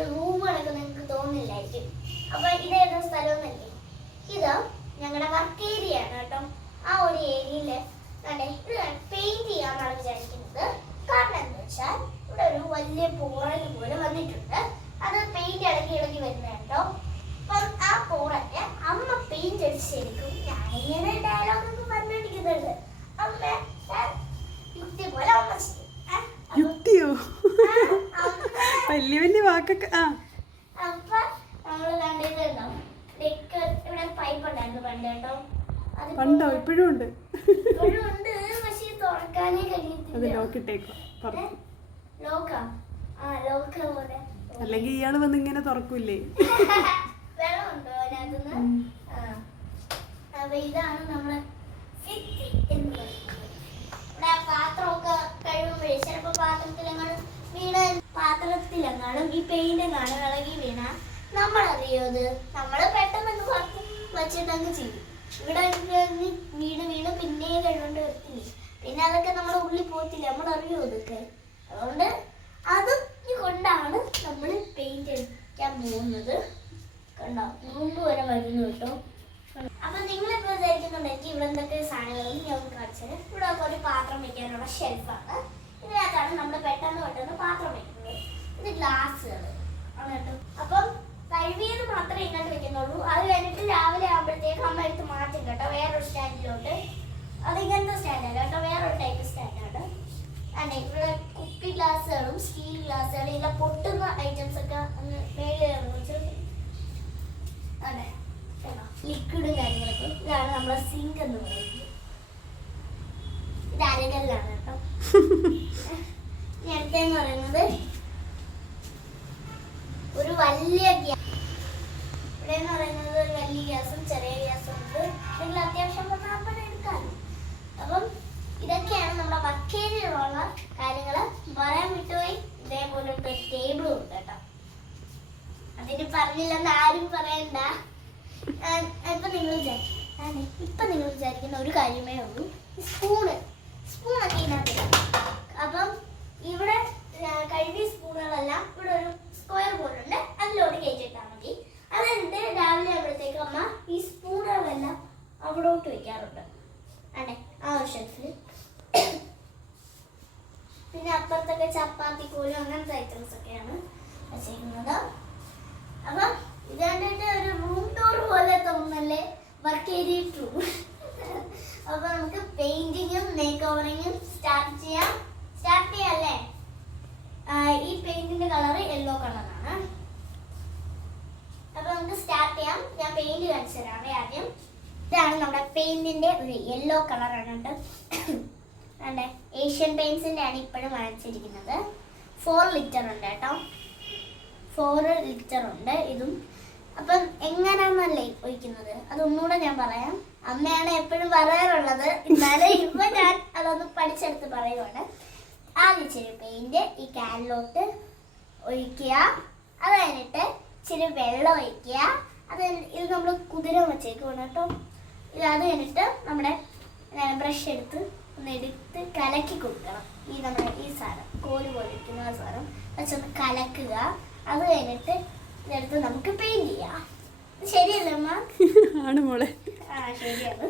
ഒരു റൂം കണക്ക് നിങ്ങൾക്ക് തോന്നില്ലായിരിക്കും. അപ്പൊ ഇതേതാ സ്ഥലമൊന്നല്ലേ? ഇത് ഞങ്ങളുടെ വർക്ക് ഏരിയ ആണ് കേട്ടോ. ആ ഒരു ഏരിയയില് ഇത് പെയിന്റ് ചെയ്യാന്നാണ് വിചാരിക്കുന്നത്. കാരണം എന്താ വെച്ചാൽ ഇവിടെ ഒരു വലിയ പോറൽ പോലെ വന്നിട്ടുണ്ട്. അത് പെയിന്റ് ഇളകി വരുന്ന കേട്ടോ. അപ്പം ആ പോറല് അമ്മ പെയിന്റ് അടിച്ചെടുക്കും. ഞാനിങ്ങനെ ഡയലോഗൊക്കെ പറഞ്ഞിരിക്കുന്നുണ്ട്. അമ്മ യുക്തി പോലെ അമ്മ ചെയ്യും. യുക്തിയോ? വലിയ വലിയ വാക്കൊക്കെ. അപ്പൊ നമ്മള് കണ്ടിട്ടുണ്ടോ ഇവിടെ പൈപ്പ് ഉണ്ടായിരുന്നു പണ്ട് കേട്ടോ. പണ്ടോ? ഇപ്പോഴും ഉണ്ട്. ഇപ്പോഴും ഉണ്ട്, പക്ഷെ തുറക്കാനേ കഴിയത്തില്ല. ലോക്കാ? ലോക്ക പോലെ. അല്ലെങ്കിൽ ഇയാള് വന്ന് ഇങ്ങനെ തുറക്കൂലേ? വെള്ളമുണ്ടോ അതിനകത്തുനിന്ന്? അപ്പൊ ഇതാണ് നമ്മളെ സിറ്റി എന്ന് പറയുന്നത്. ഇവിടെ പാത്രമൊക്കെ കഴിയുമ്പോഴേ ചിലപ്പോ പാത്രത്തിലെങ്ങാനും ഈ പെയിന്റെങ്ങാനും ഇളകി വീണ നമ്മളറിയത് നമ്മള് പെട്ടെന്ന് പുറത്ത് വെച്ചിട്ടങ്ങ് ചെയ്യും. ഇവിടെ വീണ് പിന്നെ കഴിവുകൊണ്ട് വരത്തില്ലേ. പിന്നെ അതൊക്കെ നമ്മുടെ ഉള്ളിൽ പോകത്തില്ല, നമ്മളറിയോ അതൊക്കെ. അതുകൊണ്ട് അത് കൊണ്ടാണ് നമ്മൾ പെയിന്റ് അടിക്കാൻ പോകുന്നത്. കണ്ടോ, മുമ്പ് വരെ വരുന്നു കേട്ടോ. അപ്പൊ നിങ്ങളിപ്പോ വിചാരിക്കുന്നുണ്ടെങ്കിൽ ഇവിടെ എന്തൊക്കെ സാധനങ്ങളൊന്നും ഞാൻ കാണിച്ചത്. ഇവിടെ ഒരു പാത്രം വെക്കാനുള്ള ഷെൽഫാണ്. ഇതിനകത്താണ് നമ്മൾ പെട്ടെന്ന് പാത്രം വെക്കുന്നത്. ഇത് ഗ്ലാസ്സുകൾ ആണ് കേട്ടോ. അപ്പം കഴുകിയത് മാത്രമേ ഇങ്ങോട്ട് വെക്കുന്നുള്ളൂ. അത് കഴിഞ്ഞിട്ട് രാവിലെ ആകുമ്പോഴത്തേക്ക് അമ്മ എടുത്ത് മാറ്റും കേട്ടോ വേറൊരു സ്റ്റാൻഡിലോട്ട്. അത് ഇങ്ങനത്തെ സ്റ്റാൻഡല്ല കേട്ടോ, വേറൊരു ടൈപ്പ് സ്റ്റാൻഡാണ്. അതെ, ഇവിടെ കുപ്പി ഗ്ലാസ്സുകളും സ്റ്റീൽ ഗ്ലാസ്സുകളും ഇല്ല പൊട്ടുന്ന ഐറ്റംസ് ഒക്കെ മേളിൽ അതെ ലിക്വിഡും കാര്യങ്ങളൊക്കെ. ഇതാണ് നമ്മളെ സിങ്ക് എന്ന് പറയുന്നത്. ഇത് അരകല്ലാണ് കേട്ടോ. അടുത്തെന്ന് പറയുന്നത് ഒരു വലിയ ഗ്യാസ്. ഇവിടെ എന്ന് പറയുന്നത് ഒരു വലിയ ഗ്യാസും ചെറിയ ഗ്യാസും ഉണ്ട്. നിങ്ങൾ അത്യാവശ്യം വന്നാൽ എടുക്കാം. അപ്പം ഇതൊക്കെയാണ് നമ്മുടെ വക്കേരിയിലുള്ള കാര്യങ്ങള്. പറയാൻ വിട്ടുപോയി, ഇതേപോലെ ഒരു ടേബിളും ഉണ്ട് കേട്ടോ. അതിന് പറഞ്ഞില്ലെന്ന് ആരും പറയണ്ട. ഇപ്പൊ നിങ്ങൾ വിചാരിക്കുന്ന ഒരു കാര്യമേ ഉള്ളൂ, സ്പൂണൊക്കെ ഇതിനകത്ത്. അപ്പം ഇവിടെ കഴുകിയ സ്പൂണുകളെല്ലാം ഇവിടെ ഒരു സ്ക്വയർ പോലുണ്ട്, അതിലോട്ട് കയറ്റിട്ടാൽ മതി. അതെന്നിട്ട് രാവിലെ ആകുമ്പോഴത്തേക്ക് അമ്മ ഈ സ്പൂണുകളെല്ലാം അവിടോട്ട് വെക്കാറുണ്ട്. അതെ, ആ ഒരു ഷെൽഫിൽ. പിന്നെ അപ്പുറത്തൊക്കെ ചപ്പാത്തി കോലും അങ്ങനത്തെ ഐറ്റംസ് ഒക്കെയാണ് വെച്ചിരിക്കുന്നത്. അപ്പം ഇത് കണ്ടിട്ട് ഒരു റൂം ടൂർ പോലെ തോന്നല്ലേ, വർക്ക് ഏരിയ ടൂർ. അപ്പൊ നമുക്ക് പെയിന്റിങ്ങും മേക്ക് ഓവറിങ്ങും സ്റ്റാർട്ട് ചെയ്യാല്ലേ. ഈ പെയിന്റിന്റെ കളർ യെല്ലോ കളറാണ്. അപ്പൊ നമുക്ക് സ്റ്റാർട്ട് ചെയ്യാം. ഞാൻ പെയിന്റ് കാണിച്ചു തരാം ആദ്യം. ഇതാണ് നമ്മുടെ പെയിന്റിന്റെ ഒരു യെല്ലോ കളറാണ് കേട്ടോ. അതെ, ഏഷ്യൻ പെയിന്റ്സിന്റെ ആണ് ഇപ്പോഴും വാങ്ങിച്ചിരിക്കുന്നത്. 4 ലിറ്റർ ഉണ്ട് കേട്ടോ, 4 ലിറ്റർ ഉണ്ട് ഇതും. അപ്പം എങ്ങനാന്നല്ലേ ഒഴിക്കുന്നത് അതൊന്നുകൂടെ ഞാൻ പറയാം. അമ്മയാണ് എപ്പോഴും പറയാറുള്ളത്, എന്നാലും ഇപ്പൊ ഞാൻ അതൊന്ന് പഠിച്ചെടുത്ത് പറയുവാണ്. ആദ്യം ഇച്ചിരി പെയിന്റ് ഈ ക്യാനിലോട്ട് ഒഴിക്കുക. അത് കഴിഞ്ഞിട്ട് ഇച്ചിരി വെള്ളം ഒഴിക്കുക. ഇത് നമ്മൾ കുതിര വെച്ചേക്കുവാണ് കേട്ടോ. അത് കഴിഞ്ഞിട്ട് നമ്മുടെ ബ്രഷ് എടുത്ത് കലക്കി കൊടുക്കണം. ഈ സാധനം കോല് പോലെ ഇരിക്കുന്ന ആ സാധനം വെച്ചൊന്ന് കലക്കുക. അത് കഴിഞ്ഞിട്ട് ഇതെടുത്ത് നമുക്ക് പെയിന്റ് ചെയ്യാം. ശരിയല്ലേ അമ്മ? ആണ് മോളെ. ശരിയാണ്.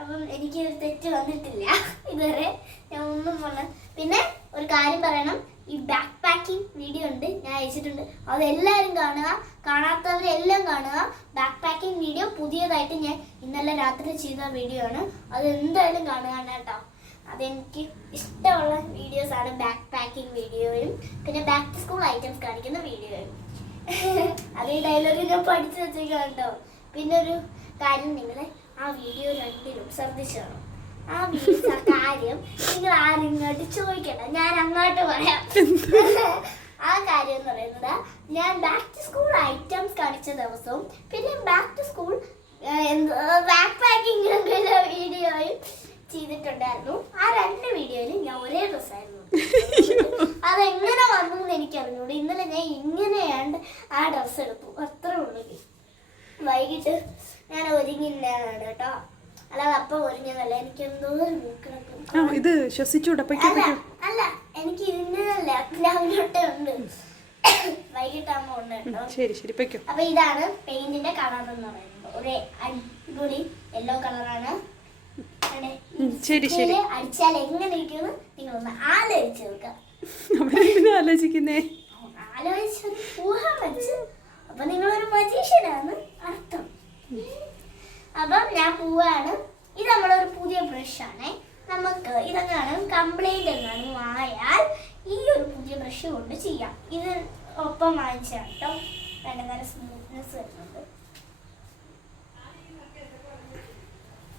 അപ്പം എനിക്ക് തെറ്റ് വന്നിട്ടില്ല ഇതുവരെ, ഞാൻ ഒന്നും പറഞ്ഞ. പിന്നെ ഒരു കാര്യം പറയണം, ഈ ബാക്ക് പാക്കിംഗ് വീഡിയോ ഉണ്ട്, ഞാൻ അയച്ചിട്ടുണ്ട്. അതെല്ലാവരും കാണുക, കാണാത്തവരെല്ലാം കാണുക. ബാക്ക് പാക്കിംഗ് വീഡിയോ പുതിയതായിട്ട് ഞാൻ ഇന്നലെ രാത്രി ചെയ്ത വീഡിയോ ആണ്. അത് എന്തായാലും കാണുക കേട്ടോ. അതെനിക്ക് ഇഷ്ടമുള്ള വീഡിയോസാണ് ബാക്ക് പാക്കിംഗ് വീഡിയോയും പിന്നെ ബാക്ക് ടു സ്കൂൾ ഐറ്റംസ് കാണിക്കുന്ന വീഡിയോയും. അത് ഈ ഡയലോഗ് ഞാൻ പഠിച്ചു വെച്ചേക്കാം കേട്ടോ. പിന്നെ ഒരു കാര്യം, നിങ്ങൾ ആ വീഡിയോ രണ്ടിലും ശ്രദ്ധിച്ചു കാണും. ആ കാര്യം നിങ്ങൾ ആരും ഇങ്ങോട്ട് ചോദിക്കണ്ട, ഞാൻ അങ്ങോട്ട് പറയാം. ആ കാര്യം എന്ന് പറയുന്നത്, ഞാൻ ബാക്ക് ടു സ്കൂൾ ഐറ്റംസ് കാണിച്ച ദിവസവും പിന്നെ back to school back packing വീഡിയോയും ചെയ്തിട്ടുണ്ടായിരുന്നു. ആ 2 വീഡിയോയിലും ഞാൻ ഒരേ ഡ്രസ്സായിരുന്നു. അതെങ്ങനെ വന്നു എന്ന് എനിക്കറിഞ്ഞൂടെ. ഇന്നലെ ഞാൻ ഇങ്ങനെയാണ്ട് ആ ഡ്രസ്സ് എടുത്തു, അത്രേ ഉള്ളൂ. വൈകിട്ട് ഞാൻ ഒരുങ്ങില്ലാണ് കേട്ടോ, അല്ലാതെ അപ്പം ഒരുങ്ങിയതല്ല. എനിക്ക് എന്തോ ഇത് ശ്വസിച്ചൂടെ? അല്ല, എനിക്ക് ഇന്നല്ല രാവിലെ ഉണ്ട്. വൈകിട്ട് വൈകിട്ടാകുമ്പോ ഉണ്ട് കേട്ടോ. ശരി ശരി പൊയ്ക്കോ. അപ്പൊ ഇതാണ് പെയിന്റിന്റെ കളർ എന്ന് പറയുന്നത്. ഒരു അടിപൊളി യെല്ലോ കളറാണ്. ശരി ശരി. അടിച്ചാൽ എങ്ങനെ ഇരിക്കുന്നു നിങ്ങളൊന്ന് ആലോചിച്ച് നോക്കുക. ആലോചിക്കുന്നേ, ആലോചിച്ചൊരു ഊഹം വെച്ച്. അപ്പൊ നിങ്ങളൊരു മജീഷ്യനാണ് അർത്ഥം. അപ്പം ഞാൻ പോവാണ്. ഇത് നമ്മളൊരു പുതിയ ബ്രഷാണേ. നമുക്ക് ഇതെങ്ങാനും കംപ്ലൈന്റ് എങ്ങാനും ആയാൽ ഈ ഒരു പുതിയ ബ്രഷ് കൊണ്ട് ചെയ്യാം. ഇത് ഒപ്പം വാങ്ങിച്ചാൽ കേട്ടോ. നല്ല സ്മൂത്ത്നെസ് വരുന്നുണ്ട്.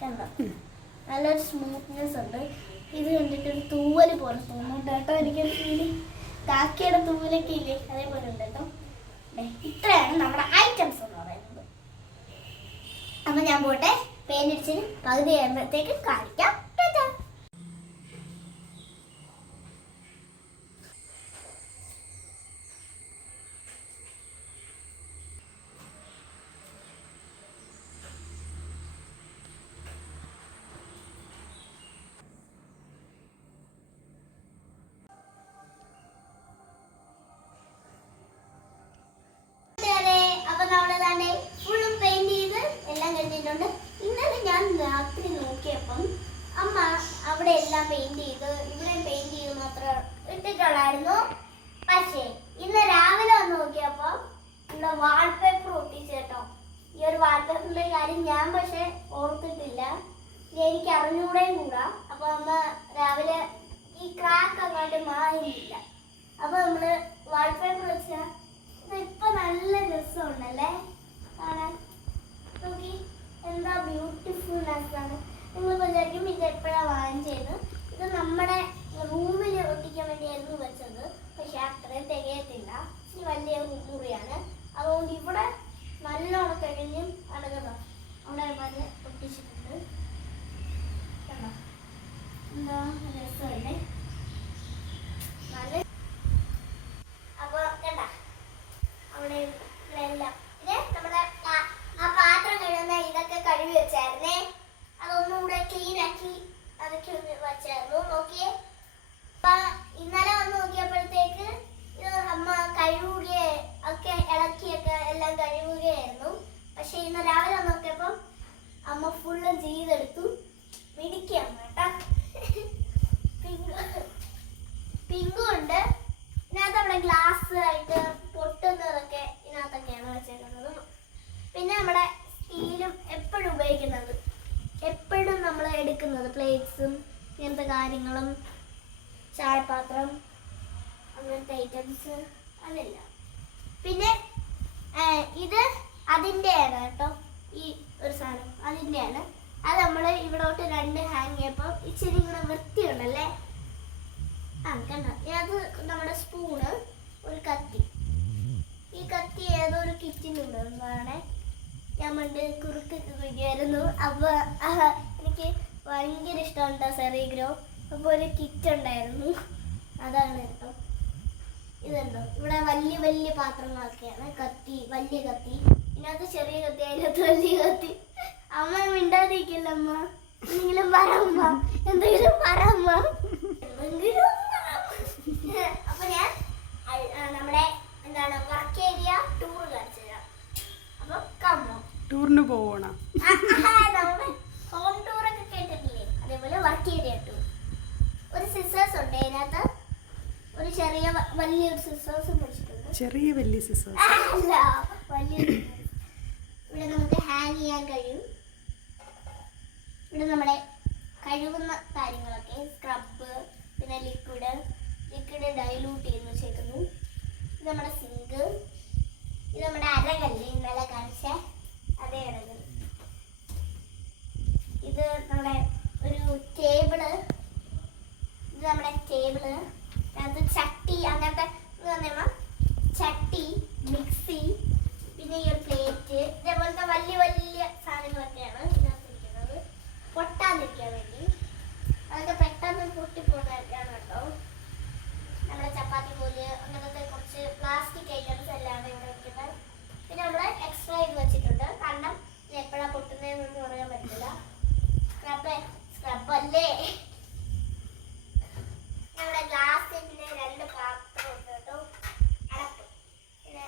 കണ്ടോ, നല്ലൊരു സ്മൂത്ത്നെസ് ഉണ്ട്. ഇത് കണ്ടിട്ട് ഒരു തൂവല് പോലെ തോന്നുന്നുണ്ട് കേട്ടോ. എനിക്കൊരു ഫീലിംഗ് കാക്കയുടെ തൂവലൊക്കെ ഇല്ലേ, അതേപോലെ ഉണ്ട് കേട്ടോ. ഇത്രയാണ് നമ്മുടെ ഐറ്റംസ് എന്ന് പറയുന്നത്. അപ്പൊ ഞാൻ പോട്ടെ, പെയിന്റടിച്ചിന് പകുതി കഴിയുമ്പോഴത്തേക്ക് കാണിക്കാം. ഇന്നലെ ഞാൻ രാത്രി നോക്കിയപ്പം അമ്മ അവിടെ എല്ലാം പെയിന്റ് ചെയ്ത് ഇവിടെ പെയിന്റ് ചെയ്ത് മാത്രം ഇട്ടിട്ടുള്ളായിരുന്നു. പക്ഷേ ഇന്ന് രാവിലെ വന്ന് നോക്കിയപ്പോ ഇവിടെ വാൾപേപ്പർ ഒട്ടിച്ചു കേട്ടോ. ഈ ഒരു വാൾപേപ്പറിന്റെ കാര്യം ഞാൻ പക്ഷെ ഓർത്തിട്ടില്ല, എനിക്ക് അറിഞ്ഞൂടെയും കൂടാ. അപ്പൊ അമ്മ രാവിലെ ഈ ക്രാക്ക് അങ്ങോട്ട് മാറിയില്ല. അപ്പൊ നമ്മള് വാൾപേപ്പർ വെച്ചാ ഇപ്പൊ നല്ല രസമുണ്ടല്ലേ കാണാൻ. നോക്കി എന്താ ബ്യൂട്ടിഫുൾനെസ് ആണ്. നിങ്ങൾ വിചാരിക്കും ഇത് എപ്പോഴാണ് വാങ്ങിച്ചത്. ഇത് നമ്മുടെ റൂമിൽ ഒട്ടിക്കാൻ വേണ്ടിയായിരുന്നു വെച്ചത്. പക്ഷെ അത്രയും തികയത്തില്ല, ഇനി വലിയ മുറിയാണ്. അതുകൊണ്ട് ഇവിടെ നല്ലോണം കഴിഞ്ഞും അടങ്ങുക അവിടെ വന്ന് ഒട്ടിച്ചിട്ടുണ്ട്. കണ്ടോ എന്താ രസമല്ലേ. നല്ല അപ്പൊ കണ്ട അവിടെ എല്ലാം നമ്മുടെ ആ പാത്രം കഴുകുന്ന ഇതൊക്കെ കഴുകി വെച്ചായിരുന്നേ. അതൊന്നും കൂടെ ക്ലീൻ ആക്കി അതൊക്കെ ഒന്ന് വെച്ചായിരുന്നു. നോക്കിയേ, അപ്പൊ ഇന്നലെ വന്ന് നോക്കിയപ്പോഴത്തേക്ക് അമ്മ കഴുകുക ഒക്കെ ഇളക്കിയൊക്കെ എല്ലാം കഴുകുകയായിരുന്നു. പക്ഷെ ഇന്ന് രാവിലെ വന്ന് നോക്കിയപ്പം അമ്മ ഫുള്ളും ചെയ്തെടുത്തു. മിടിക്കാണ് കേട്ടോ. പിങ്കും ഉണ്ട്. ഇതിനകത്ത് നമ്മുടെ ഗ്ലാസ് ആയിട്ട് പൊട്ടുന്നതൊക്കെ ഇതിനകത്തൊക്കെയാണ് വെച്ചേക്കുന്നത്. പിന്നെ നമ്മുടെ സ്റ്റീലും എപ്പോഴും ഉപയോഗിക്കുന്നത്, എപ്പോഴും നമ്മൾ എടുക്കുന്നത് പ്ലേറ്റ്സും ഇങ്ങനത്തെ കാര്യങ്ങളും ചായപാത്രം അങ്ങനത്തെ ഐറ്റംസ് അതെല്ലാം. പിന്നെ ഇത് അതിൻ്റെയാണ് കേട്ടോ. ഈ ഒരു സാധനം അതിൻ്റെയാണ്. അത് നമ്മൾ ഇവിടോട്ട് രണ്ട് ഹാങ് ചെയ്യപ്പോൾ ഇച്ചിരി കൂടെ വൃത്തിയുണ്ടല്ലേ. കണ്ടോ, അത് നമ്മുടെ സ്പൂണ്, ഒരു കത്തി. ഈ കത്തി ഏതോ ഒരു കിച്ചണിലുണ്ടാണേ. ഞാൻ പണ്ട് കുറുക്കൊക്കെ കുഴിക്കുമായിരുന്നു. അപ്പോൾ എനിക്ക് ഭയങ്കര ഇഷ്ടമുണ്ടോ സെറിഗ്രോ. അപ്പോൾ ഒരു കിറ്റ് ഉണ്ടായിരുന്നു, അതാണ് കേട്ടോ. ഇതുണ്ടോ, ഇവിടെ വലിയ വലിയ പാത്രങ്ങളൊക്കെയാണ്. കത്തി, വലിയ കത്തി, ഇതിനകത്ത് ചെറിയ കത്തി, അതിനകത്ത് വലിയ കത്തി. അമ്മ മിണ്ടാതിരിക്കില്ല അമ്മ. എന്തെങ്കിലും പറയമ്മ, എന്തെങ്കിലും പറയമ്മ, എന്തെങ്കിലും. അപ്പൊ ഞാൻ നമ്മുടെ എന്താണ് വർക്ക് ഏരിയ ടൂർ കാണിച്ചു തരാം. അപ്പൊ കമ്മോ ടൂറിന് പോവണം. നമ്മുടെ ഹോം ടൂറൊക്കെ കേട്ടിട്ടില്ലേ, അതേപോലെ വർക്ക് ഏരിയ ടൂർ. ഒരു സിസേഴ്സ് ഉണ്ട് അതിനകത്ത്, ഒരു ചെറിയ വലിയൊരു സിസേഴ്സും പിടിച്ചിട്ടുണ്ട്. ചെറിയ വലിയ സിസേഴ്സ് അല്ല, വലിയൊരു. ഇവിടെ നമുക്ക് ഹാങ് ചെയ്യാൻ കഴിയും. ഇവിടെ നമ്മുടെ കഴുകുന്ന കാര്യങ്ങളൊക്കെ, സ്ക്രബ്, പിന്നെ ലിക്വിഡ് ഡൈലൂട്ട് ചെയ്ത് വെച്ചേക്കുന്നു. ഇത് നമ്മുടെ സിങ്ക്, ഇത് നമ്മുടെ അരകല്ല്, ഇന്നലെ കാണിച്ച അതേ അരകല്ല്. ഇത് നമ്മുടെ ഒരു ടേബിള്, ഇത് നമ്മുടെ ടേബിള്. അതിനകത്ത് ചട്ടി അങ്ങനത്തെ ചട്ടി, മിക്സി, പിന്നെ ഈ ഒരു പ്ലേറ്റ്, ഇതേപോലത്തെ വലിയ വലിയ സാധനങ്ങളൊക്കെയാണ് ഇതിനകത്ത് ഇരിക്കുന്നത്, പൊട്ടാതിരിക്കാൻ വേണ്ടി. അതൊക്കെ പെട്ടെന്ന് പൊട്ടിപ്പോകുന്നതൊക്കെയാണ് കേട്ടോ. നമ്മുടെ ചപ്പാത്തി പോലെ അങ്ങനത്തെ കുറച്ച് പ്ലാസ്റ്റിക് ഐറ്റംസ് എല്ലാം ഇവിടെ വെക്കുന്നത്. പിന്നെ നമ്മൾ എക്സ്ട്രാ ഇത് വെച്ചിട്ടുണ്ട്, കാരണം എപ്പോഴാണ് പൊട്ടുന്നതെന്നൊന്നും പറയാൻ പറ്റില്ല. സ്ക്രബ് അല്ലേ. നമ്മുടെ ഗ്ലാസിന്റെ രണ്ട് പാത്രം ഉണ്ട് കേട്ടോ, അടപ്പ്. പിന്നെ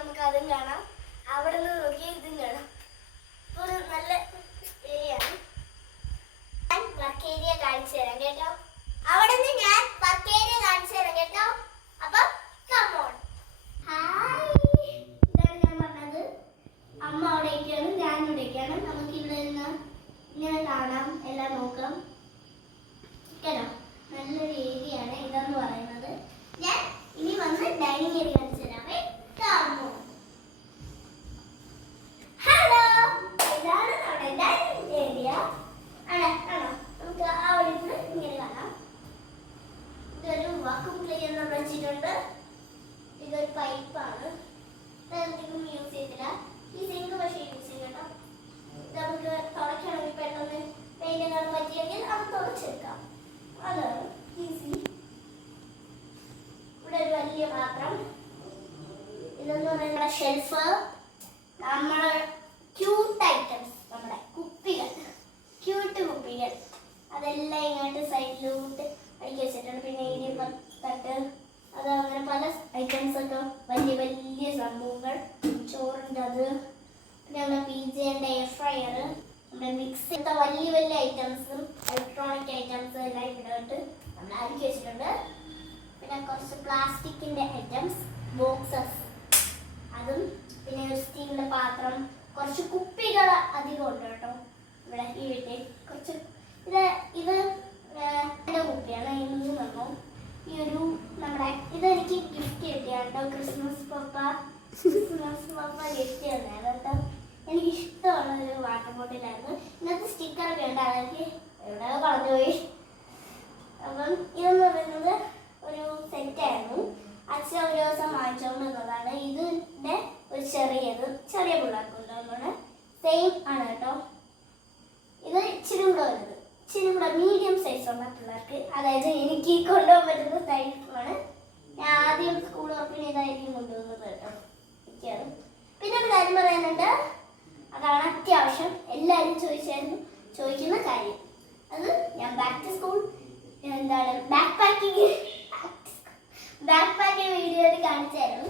നമുക്ക് അതും കാണാം. അവിടെ നിന്ന് നോക്കിയാൽ ഇതും കാണാം. ഇപ്പൊ ഒരു നല്ല ഏരിയയാണ്. ഞാൻ വർക്ക് ഏരിയ കാണിച്ചു തരാം കേട്ടോ. അവിടെ നിന്ന് ഞാൻ വർക്ക് ഏരിയ കാണിച്ചു തരാം കേട്ടോ. അപ്പൊ കമോൺ. ഹായ്, ഇതാണ് ഞാൻ പറഞ്ഞത്. അമ്മ അവിടേക്കാണ്, ഞാൻ ഇവിടേക്കാണ്. നമുക്ക് ഇവിടെ നിന്ന് ഇങ്ങനെ കാണാം, എല്ലാം നോക്കാം കേട്ടോ. നല്ലൊരു ഏരിയയാണ് ഇതെന്ന് പറയുന്നത്. ഞാൻ ഇനി വന്ന് ഡൈനിങ് ഏരിയ കാണിച്ചു തരാമേ. കമോൺ. ഹലോ, ഇതാണ് നമ്മുടെ ഡൈനിങ് ഏരിയ. ആണോ, നമുക്ക് ആ വഴി ഇങ്ങനെ കാണാം. ഇതൊരു വാക്യൂം ക്ലീനർ വെച്ചിട്ടുണ്ട്. ഇതൊരു പൈപ്പാണ്. ഇതെന്തെങ്കിലും യൂസ് ചെയ്തില്ല. ഈ സിങ്ക് പക്ഷേ യൂസ് ചെയ്യും കേട്ടോ. ഇത് നമുക്ക് തുടയ്ക്കണമെങ്കിൽ പെട്ടെന്ന് പെയിന്റ് കാണാൻ പറ്റിയെങ്കിൽ അത് തുടച്ചെടുക്കാം. അതാണ് ഈസി. ഇവിടെ ഒരു വലിയ പാത്രം. ഇതെന്ന് പറയുന്ന ഷെൽഫ്. നമ്മുടെ ക്യൂട്ട് ഐറ്റംസ്, നമ്മുടെ കുപ്പികൾ, ക്യൂട്ട് കുപ്പികൾ, അതെല്ലാം ഇങ്ങോട്ട് സൈഡിലോട്ട് അടുക്കി വെച്ചിട്ടുണ്ട്. പിന്നെ ഇടിയപ്പം തട്ട്, അത് അങ്ങനെ പല ഐറ്റംസ് ഒക്കെ, വലിയ വലിയ സംഭവങ്ങൾ. ചോറിൻ്റെ അത്, പിന്നെ നമ്മുടെ പിജയുടെ എയർ ഫ്രയർ, നമ്മുടെ മിക്സി, വലിയ വലിയ ഐറ്റംസും ഇലക്ട്രോണിക് ഐറ്റംസും എല്ലാം ഇവിടെ നമ്മൾ അടുക്കി വെച്ചിട്ടുണ്ട്. പിന്നെ കുറച്ച് പ്ലാസ്റ്റിക്കിൻ്റെ ഐറ്റംസ്, ബോക്സസ്, അതും, പിന്നെ ഒരു സ്റ്റീലിൻ്റെ പാത്രം, കുറച്ച് കുപ്പികൾ അധികം ഉണ്ട് കേട്ടോ ഇവിടെ ഈ വീട്ടിൽ. കുറച്ച് ഇത് എൻ്റെ കുപ്പിയാണ്. ഈ 3 ഈ ഒരു നമ്മുടെ ഇതെനിക്ക് ഗിഫ്റ്റ് കിട്ടിയാണ് കേട്ടോ. ക്രിസ്മസ് പപ്പ ഗിഫ്റ്റ് തന്നെയാണ് കേട്ടോ. എനിക്ക് ഇഷ്ടമുള്ള ഒരു വാട്ടർ ബോട്ടിലായിരുന്നു. ഇന്നത്തെ സ്റ്റിക്കറൊക്കെ ഉണ്ട്, അതൊക്കെ എവിടെയോ കളഞ്ഞുപോയി. അപ്പം ഇതെന്ന് പറയുന്നത് ഒരു സെറ്റായിരുന്നു. അച്ഛൻ ഒരു ദിവസം വാങ്ങിച്ചുകൊണ്ട് വന്നതാണ്. ഇതിൻ്റെ ഒരു ചെറിയ പിള്ളേർക്കുണ്ടാകുന്നത് സെയിം ആണ് കേട്ടോ. ഇത് ഇച്ചിരി കൂടെ വരുന്നത്, ഇച്ചിരി കൂടെ മീഡിയം സൈസുള്ള പിള്ളേർക്ക്, അതായത് എനിക്ക് കൊണ്ടുപോകാൻ പറ്റുന്ന സൈസാണ്. ഞാൻ ആദ്യം സ്കൂൾ വർക്കിന് ഇതായിരിക്കും കൊണ്ടുവന്നത് കേട്ടോ. എനിക്കത് പിന്നെ ഒരു കാര്യം പറയാനുണ്ട്. അതാണ് അത്യാവശ്യം എല്ലാവരും ചോദിക്കുന്ന കാര്യം. അത് ഞാൻ back to school back packing വീഡിയോയിൽ കാണിച്ചായിരുന്നു.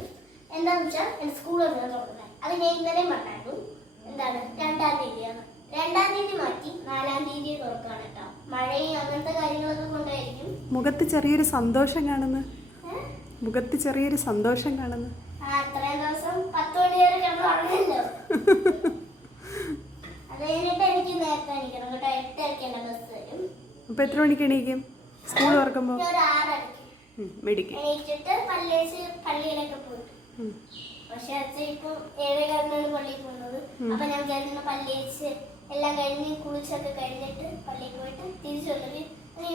എന്താണെന്ന് വെച്ചാൽ എൻ്റെ സ്കൂൾ തുടങ്ങുന്നത്. അത് ഞാൻ ഇന്നലെ പറഞ്ഞായിരുന്നു. 2-ാം തീയതിയാണ്. 2-ാം തീയതി മാറ്റി 4-ാം തീയതി തുറക്കാണ് കേട്ടോ. മഴയും അങ്ങനത്തെ കാര്യങ്ങളൊക്കെ കൊണ്ടായിരിക്കും. മുഖത്ത് ചെറിയൊരു സന്തോഷം കാണുന്നു. അത്രയും ദിവസം 10 മണി വരെ കിടന്ന് ഉറങ്ങല്ലോ. അത് കഴിഞ്ഞിട്ട് എനിക്ക് നേരത്തെ എണീക്കണം കേട്ടോ. 8:30 എൻ്റെ ബസ് വരും. അപ്പൊ എത്ര മണിക്ക് എണീക്കും സ്കൂൾ തുറക്കുമ്പോ? ഒരു 6:30 എണീറ്റിട്ട് പള്ളിയിലൊക്കെ പോയിട്ട്. പക്ഷെ അച്ഛൻ ഇപ്പൊ 7:15 പള്ളിയിൽ പോകുന്നത്. അപ്പൊ ഞാൻ വിചാരിക്കുന്ന പള്ളിയിച്ച് എല്ലാം കഴിഞ്ഞ് കുളിച്ചൊക്കെ കഴിഞ്ഞിട്ട് പള്ളിയിൽ പോയിട്ട് തിരിച്ചു വന്നിട്ട്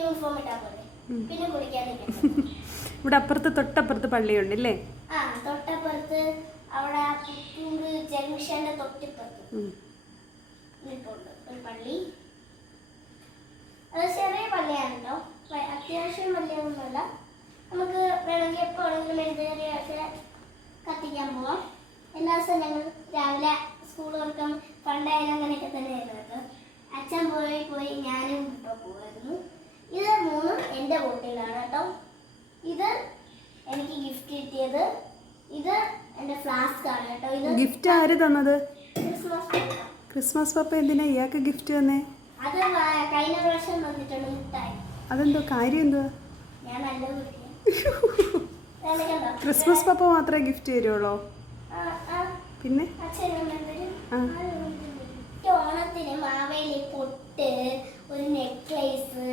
യൂണിഫോം ഇട്ടാ പോലെ പിന്നെ കുളിക്കാതിരിക്കും. ഇവിടെ തൊട്ടപ്പുറത്ത് പള്ളിയുണ്ടല്ലേ? ആ, തൊട്ടപ്പുറത്ത് അവിടെ പുത്തൂർ ജംഗ്ഷന്റെ തൊട്ടിപ്പുറത്ത് നിൽപ്പുണ്ട് ഒരു പള്ളി. അത് ചെറിയ പള്ളിയാണ് കേട്ടോ. അത്യാവശ്യം വലിയൊന്നുമല്ല. നമുക്ക് വേണമെങ്കിൽ എപ്പോൾ വേണമെങ്കിലും മെഴുകുതിരിയൊക്കെ കത്തിക്കാൻ പോവാം. എല്ലാ ദിവസവും ഞങ്ങൾ രാവിലെ സ്കൂൾ തുറക്കാൻ പണ്ടായാലും അങ്ങനെയൊക്കെ തന്നെയായിരുന്നു കേട്ടോ. അച്ഛൻ പോയി ഞാനും ഇപ്പോൾ പോകുമായിരുന്നു. ഇത് 3 എൻ്റെ ബോട്ടിലാണ് കേട്ടോ. ഇത് എനിക്ക് ഗിഫ്റ്റ് കിട്ടിയത്. ഇത് എൻ്റെ ഫ്ലാസ്ക് ആണ് കേട്ടോ. ഇത് ഗിഫ്റ്റ് ആര് തന്നത്? ക്രിസ്മസ് പപ്പ. എന്തിനാ ഇയാൾക്ക് ഗിഫ്റ്റ് തന്നേ? അത് കഴിഞ്ഞ പ്രാവശ്യം തന്നിട്ടുണ്ട് മിഠായി. അതെന്തോ കാര്യം എന്തുവാ? ഞാൻ നല്ല കുട്ടിയാണ്. ക്രിസ്മസ് പപ്പ മാത്രമേ ഗിഫ്റ്റ് തരുള്ളൂ? പിന്നെ ഓണത്തിന് മാവേലി പൊട്ട്, ഒരു നെക്ലേസ്,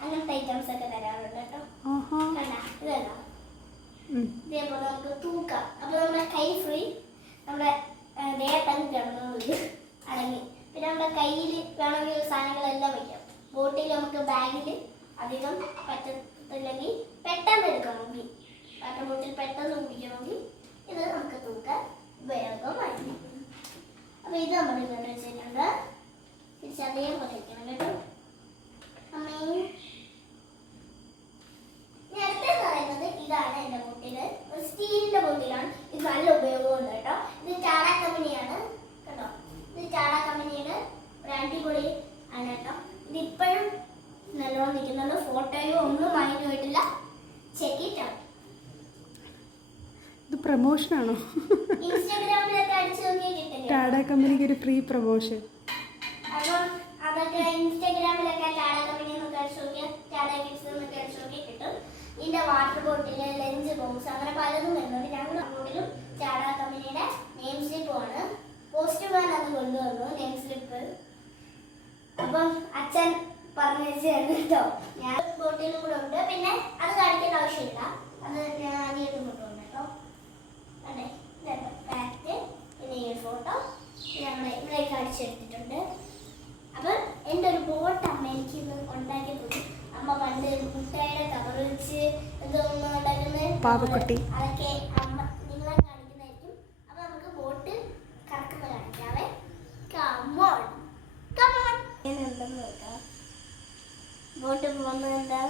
അങ്ങനത്തെ ഐറ്റംസ് ഒക്കെ തരാറുണ്ട് കേട്ടോ. ഇതല്ലോ ഇതേപോലെ നമുക്ക് തൂക്കാം. അപ്പൊ നമ്മുടെ കൈ ഫ്രീ, നമ്മുടെ ദേഹത്തങ്ങ് കിടന്നു അടങ്ങി. പിന്നെ നമ്മുടെ കയ്യിൽ വേണമെങ്കിൽ സാധനങ്ങളെല്ലാം വയ്ക്കാം. ബോട്ടിൽ നമുക്ക് ബാഗിൽ അധികം പറ്റത്തില്ലെങ്കിൽ പെട്ടെന്ന് എടുക്കണമെങ്കിൽ, വാട്ടർ ബോട്ടിൽ പെട്ടെന്ന് കുടിക്കണമെങ്കിൽ ഇത് നമുക്ക് തൂക്കാൻ ഉപയോഗമായിരിക്കും. അപ്പോൾ ഇത് നമ്മൾ ഇങ്ങോട്ട് വെച്ചിട്ടുണ്ട്. തിരിച്ച് അതേപോലെ വയ്ക്കണം കേട്ടോ. അമ്മേ, നേരത്തെ പറയുന്നത് ഇതാണ് എൻ്റെ ബോട്ടില്. ഒരു സ്റ്റീലിൻ്റെ ബോട്ടിലാണ്. ഇത് നല്ല ഉപയോഗമുണ്ട് കേട്ടോ. ഇത് ടാഡ കമ്പനിയാണ് കേട്ടോ. ഇത് ടാഡ കമ്പനിയുടെ ഒരു അടിപൊളി ആണ് കേട്ടോ. ഇതിപ്പോഴും നല്ലോണം നിൽക്കുന്നുണ്ട്. ഫോട്ടോയോ ഒന്നും വാങ്ങി പോയിട്ടില്ല. Check it out. ഇത് പ്രൊമോഷനാണോ? ഇൻസ്റ്റാഗ്രാമിലൊക്കെ അടിച്ചു നോക്കിയാൽ കിട്ടില്ല. ടാഡ കമ്പനിക്ക് ഒരു ഫ്രീ പ്രൊമോഷൻ. അപ്പം അതൊക്കെ ഇൻസ്റ്റാഗ്രാമിലൊക്കെ ടാഡ കമ്പനി എന്നൊക്കെ അടിച്ചു നോക്കിയാൽ ടാഡ കിഡ്സ് എന്നൊക്കെ അടിച്ചു നോക്കിയാൽ കിട്ടും. ഇതിന്റെ വാട്ടർ ബോട്ടിൽ, ലഞ്ച് ബോക്സ് അങ്ങനെ പലതും വരുന്നുണ്ട്. ഞങ്ങളുടെ ബോട്ടിലും ടാഡ കമ്പനിയുടെ നെയിം സ്ലിപ്പുമാണ്. പോസ്റ്റ്മാൻ അത് കൊണ്ടുവന്നു നെയിം സ്ലിപ്പ്. അപ്പം അച്ഛൻ പറഞ്ഞു വെച്ചാണ് കേട്ടോ. ഞാൻ ബോട്ടിലും കൂടെ ഉണ്ട്. പിന്നെ അത് കാണിക്കേണ്ട ആവശ്യമില്ല, അത് ഞാൻ ആദ്യമായിട്ട് കൊണ്ടുവന്നു കേട്ടോ. അതെ, പാറ്റ്, പിന്നെ ഈ ഫോട്ടോ ഞങ്ങൾ ഇവിടെയൊക്കെ അടിച്ചെടുത്തിട്ടുണ്ട്. അപ്പം എൻ്റെ ഒരു ബോട്ട് അമ്മ എനിക്ക് ഇത് ഉണ്ടാക്കി തന്നു. അമ്മ പണ്ട് മുട്ടയുടെ കവർ വെച്ച് എന്തോന്ന് ഉണ്ടാക്കുന്നത് പാവക്കുട്ടി. അതൊക്കെ അമ്മ നിങ്ങളെ കാണിക്കുന്നതായിരിക്കും. അപ്പം നമുക്ക് ബോട്ട് കറക്കുന്ന കാണിക്കാവേ. കമോൺ കമോൺ എന്നുണ്ടെന്ന് നോക്കാം. ബോട്ട് പോകുന്നത് എന്താ?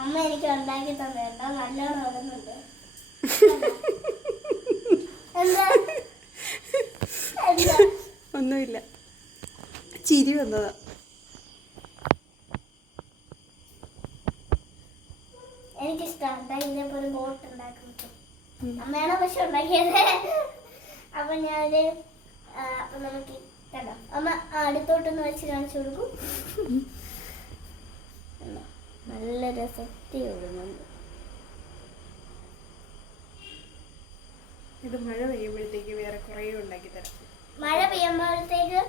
അമ്മ എനിക്ക് ഉണ്ടാക്കി തന്നേട്ടാ, നല്ലോണം ഓടുന്നുണ്ട്. എന്താ എന്താ? ഒന്നുമില്ല, ചിരി വന്നതാ. എനിക്കിഷ്ടമാണ് ഇതേപോലെ ബോട്ട് ഉണ്ടാക്കുന്നത്. അമ്മയാണോ പക്ഷെ ഉണ്ടാക്കിയത്. അപ്പൊ ഞാന് അപ്പൊ നമുക്ക് കണ്ടോ അമ്മ അടുത്തോട്ടൊന്ന് വെച്ച് കാണിച്ചു കൊടുക്കും. നല്ല രസത്തി ഓടുന്നുണ്ട്. ഇത് മഴ പെയ്യുമ്പോഴത്തേക്ക് വേറെ കുറേ ഉണ്ടാക്കി തരാം. മഴ പെയ്യുമ്പോഴത്തേക്ക്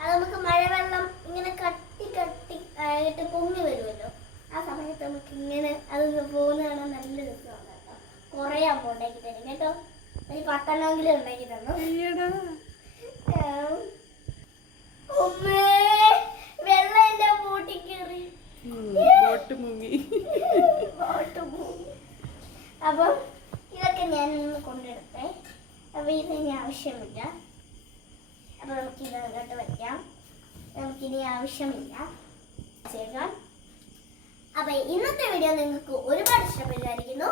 അത് നമുക്ക് മഴവെള്ളം ഇങ്ങനെ കട്ടി കട്ടി ആയിട്ട് പൊങ്ങി വരുമല്ലോ. ആ സമയത്ത് നമുക്ക് ഇങ്ങനെ അത് പോകുന്ന കാണാൻ നല്ല രസമാണ് കേട്ടോ. കുറേ അമ്മ ഉണ്ടാക്കി തരും കേട്ടോ. ഒരു 10 ഉണ്ടാക്കി തന്നു. വെള്ളം എന്റെ ബോട്ടിൽ കയറി. ബോട്ട് മുങ്ങി. അപ്പം ഇതൊക്കെ ഞാൻ ഇന്ന് കൊണ്ടെടുത്തേ. അപ്പൊ ഇതിനി ആവശ്യമില്ല. അപ്പൊ നമുക്കിത് അങ്ങോട്ട് വയ്ക്കാം. നമുക്കിനി ആവശ്യമില്ല ചെയ്യാൻ. അപ്പൊ ഇന്നത്തെ വീഡിയോ നിങ്ങൾക്ക് ഒരുപാട് ഇഷ്ടപ്പെട്ടായിരിക്കുന്നു.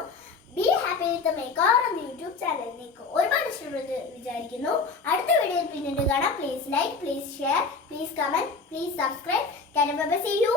ബി ഹാപ്പി വിത്ത് മേക്കോർ എന്ന യൂട്യൂബ് ചാനൽ നിങ്ങൾക്ക് ഒരുപാട് ഇഷ്ടപ്പെട്ടു വിചാരിക്കുന്നു. അടുത്ത വീഡിയോയിൽ പിന്നീട് കാണാം. Please like, please share, please comment, please subscribe. See you.